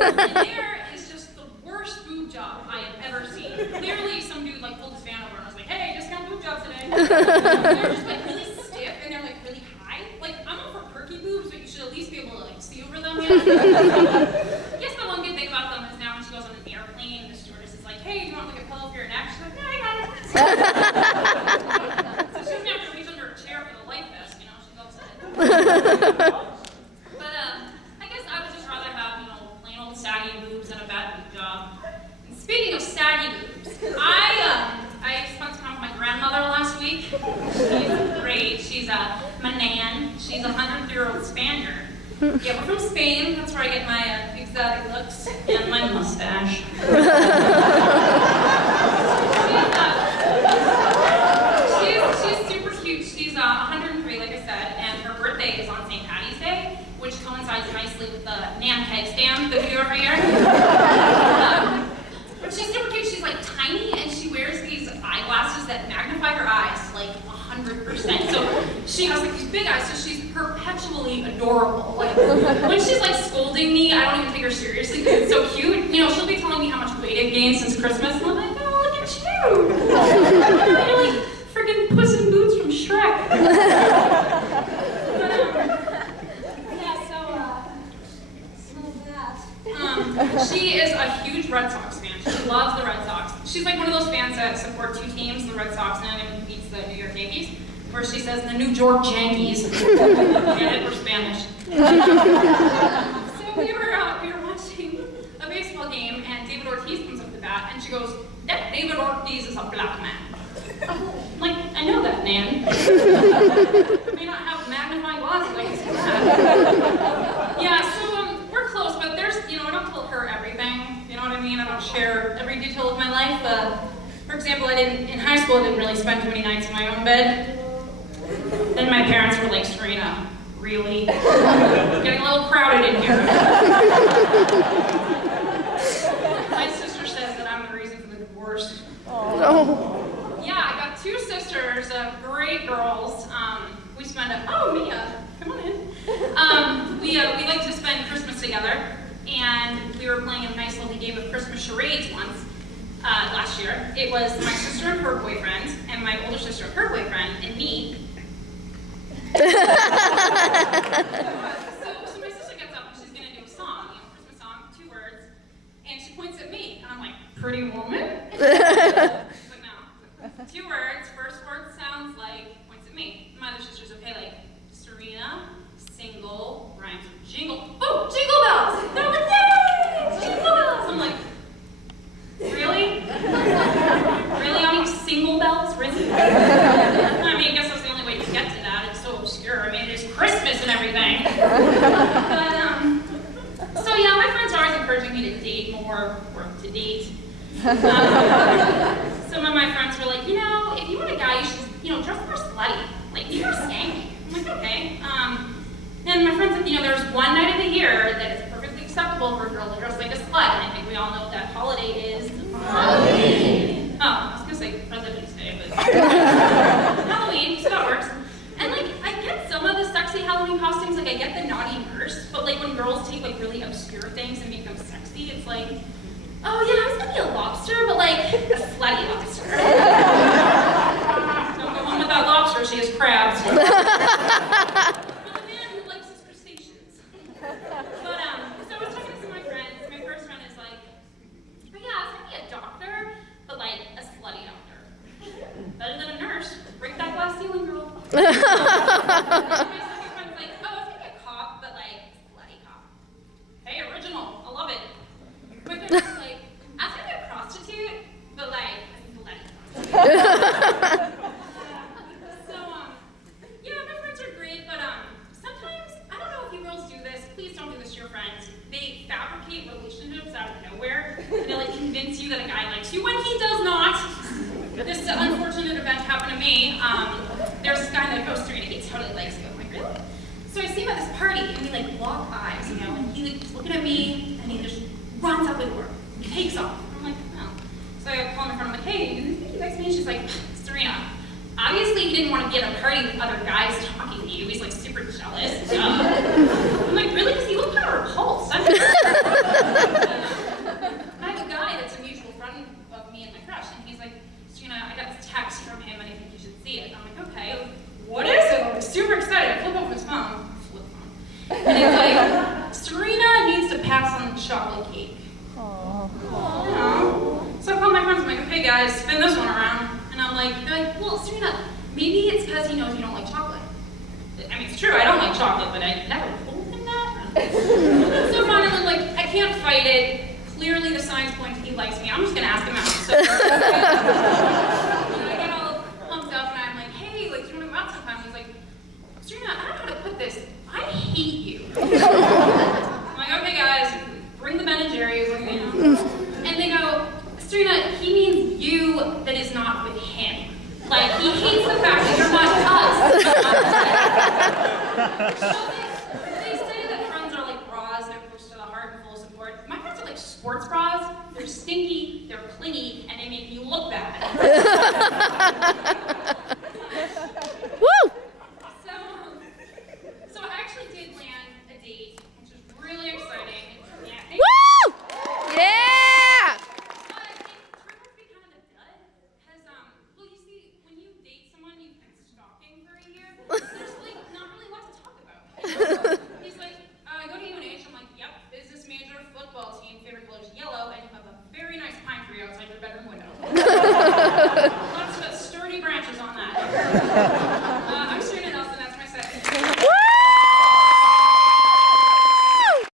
And there is just the worst boob job I have ever seen. Clearly, some dude like pulled his fan over and was like, "Hey, discount boob job today." They're just like really stiff and they're like really high. Like, I'm all for perky boobs, but you should at least be able to like see over them. Yes, the one good thing about them is now when she goes on an airplane, the stewardess is like, "Hey, do you want like a pillow for your neck?" She's like, "No, I got it." So she doesn't have to reach under a chair for the life vest, you know, she's upset. But I guess I would just rather have, you know, plain old saggy boobs and a bad boob job. And speaking of saggy boobs, I spent some time with my grandmother last week. She's great. She's my nan. She's a 100-year-old Spaniard. Yeah, we're from Spain. That's where I get my exotic looks and my mustache. She's super cute. She's 103, like I said, and her birthday is on St. Patty's Day, which coincides nicely with the Nan keg stand that we do every year. But she's super cute. She's like tiny, and she wears these eyeglasses that magnify her eyes like 100%. So she has like these big eyes, so she's perpetually adorable. Like when she's like scolding me, I don't even take her seriously because it's so cute. You know, she'll be telling me how much weight I've gained since Christmas, and I'm like, "Oh, look at you! You're like freaking Puss in Boots from Shrek." She is a huge Red Sox fan. She loves the Red Sox. She's like one of those fans that support two teams, the Red Sox and beats the New York Yankees, where she says the New York Yankees. And we're Spanish. So we were watching a baseball game, and David Ortiz comes up to the bat, and she goes, "That David Ortiz is a black man." I'm like, "I know that, Nan. I may not have magnifying glasses, I can see that." Yeah, so we're close, but there's, you know, I don't tell her everything, you know what I mean? I don't share every detail of my life. For example, in high school, I didn't really spend too many nights in my own bed. Then my parents were like, "Serena, really? It's getting a little crowded in here." My sister says that I'm the reason for the divorce. Oh. Yeah, I got two sisters, great girls. We spend oh, Mia, come on in. We like to spend Christmas together, and we were playing a nice little game of Christmas charades once last year. It was my sister and her boyfriend, and my older sister and her boyfriend, and me. So my sister gets up and she's gonna do a song, you know, Christmas song, 2 words, and she points at me, and I'm like, "Pretty woman?" She's like, "No. 2 words, first word sounds like, points at me." My other sister's okay, like, Serena, single, rhymes with jingle. Oh, jingle bells! They're like, "Yay! Jingle bells!" I'm like, "Really? Really? On these single bells? Really?" I mean, I guess that's the only way to get to that. It's so obscure. I mean, it's Christmas and everything. But, so yeah, my friends are always encouraging me to date more, or to date. Some of my friends were like, "You know, if you want a guy, you should, you know, dress more slutty. Like, be more skanky." I'm like, "Okay." And my friend said, "You know, there's one night of the year that it's perfectly acceptable for a girl to dress like a slut." And I think we all know what that holiday is. Halloween. Oh, I was gonna say President's Day, but Halloween, so that works. And like, I get some of the sexy Halloween costumes, like I get the naughty nurse, but like when girls take like really obscure things and make them sexy, it's like, "Oh yeah, I was gonna be a lobster, but like a slutty lobster." Don't go home with that lobster, she has crabs. For the man who likes his crustaceans. But so I was talking to some of my friends. My first friend is like, "Oh yeah, I was gonna be a doctor, but like a slutty doctor. Better than a nurse. Break that glass ceiling, girl." My second friend's like, "Oh, I was gonna be a cop, but like slutty cop." Hey, original. I love it. My friend was like, "I was gonna be a prostitute, but like a slutty prostitute." So yeah, my friends are great, but sometimes, I don't know if you girls do this, please don't do this to your friends. They fabricate relationships out of nowhere, and they like convince you that a guy likes you when he does not. This unfortunate event happened to me. There's this guy that goes through and he totally likes you. I'm like, "Really?" So I see him at this party, and we like lock eyes, you know, and he like looking at me, and he just runs out the door, takes off. I'm like, "Oh." So I call my friend, I'm like, "Hey, do you think he likes me?" And she's like, "Serena, obviously he didn't want to be at a party with other guys talking to you. He's like super jealous." I'm like, "Really? Because he looked kind of repulsed." chocolate cake. Aww. So I called my friends, I'm like, okay guys, spin this one around. And I'm like, they're like, well, Serena, maybe it's because he knows you don't like chocolate. I mean, it's true, I don't like chocolate, but I never told him that. So finally, I'm like, I can't fight it. Clearly the signs point to he likes me. I'm just gonna ask him out. So I get all pumped up and I'm like, hey, like, do you wanna go out sometime? He's like, Serena, I don't know how to put this. I hate you. I'm like, okay guys, bring the Ben and Jerry's, like, you know. And they go, Serena, he means you that is not with him. Like, he hates the fact that you're not us. So they say that friends are like bras, they're close to the heart and full of support. My friends are like sports bras. They're stinky, they're clingy, and they make you look bad. Woo! So I actually did land a date, which is really exciting. Yeah, Woo! Yeah! But it turned out to be kind of a dud, because, well, you see, when you date someone you've been stalking for a year, there's, like, not really what to talk about. He's like, go to UNH. I'm like, yep, business major, football team, favorite color is yellow, and you have a very nice pine tree outside your bedroom window.